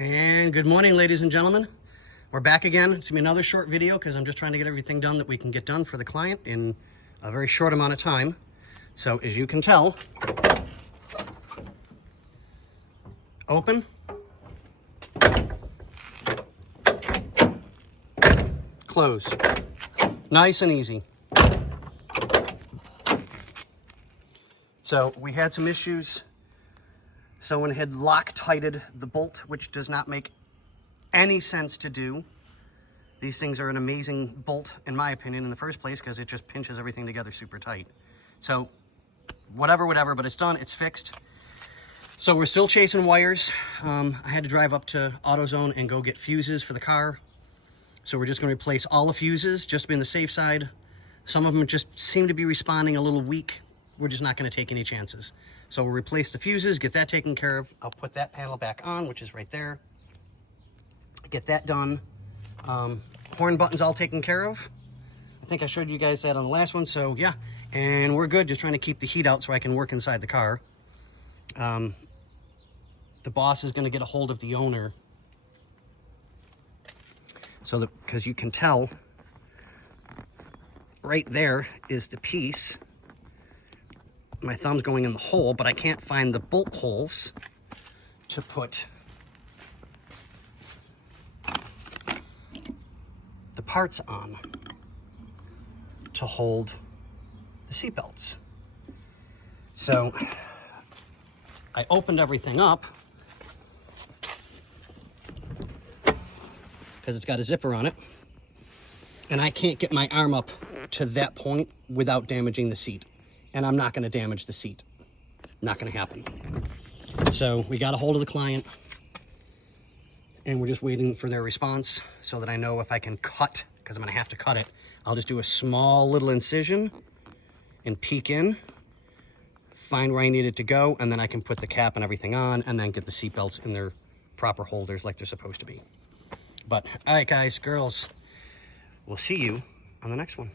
And good morning, ladies and gentlemen. We're back again. It's gonna be another short video because I'm just trying to get everything done that we can get done for the client in a very short amount of time. So as you can tell, open, close, nice and easy. So we had some issues. Someone had Loctited the bolt, which does not make any sense to do. These things are an amazing bolt, in my opinion, in the first place, because it just pinches everything together super tight. So whatever, but it's done, it's fixed. So we're still chasing wires. I had to drive up to AutoZone and go get fuses for the car. So we're just gonna replace all the fuses, just to be on the safe side. Some of them just seem to be responding a little weak. We're just not gonna take any chances. So we'll replace the fuses, get that taken care of. I'll put that panel back on, which is right there. Get that done. Horn button's all taken care of. I think I showed you guys that on the last one, so yeah. And we're good, just trying to keep the heat out so I can work inside the car. The boss is gonna get a hold of the owner. So that, because you can tell, right there is the piece. My thumb's going in the hole, but I can't find the bolt holes to put the parts on to hold the seat belts. So I opened everything up because it's got a zipper on it, and I can't get my arm up to that point without damaging the seat. And I'm not going to damage the seat. Not going to happen. So we got a hold of the client, and we're just waiting for their response so that I know if I can cut, because I'm going to have to cut it. I'll just do a small little incision and peek in, find where I need it to go, and then I can put the cap and everything on, and then get the seat belts in their proper holders like they're supposed to be. But all right, guys, girls, we'll see you on the next one.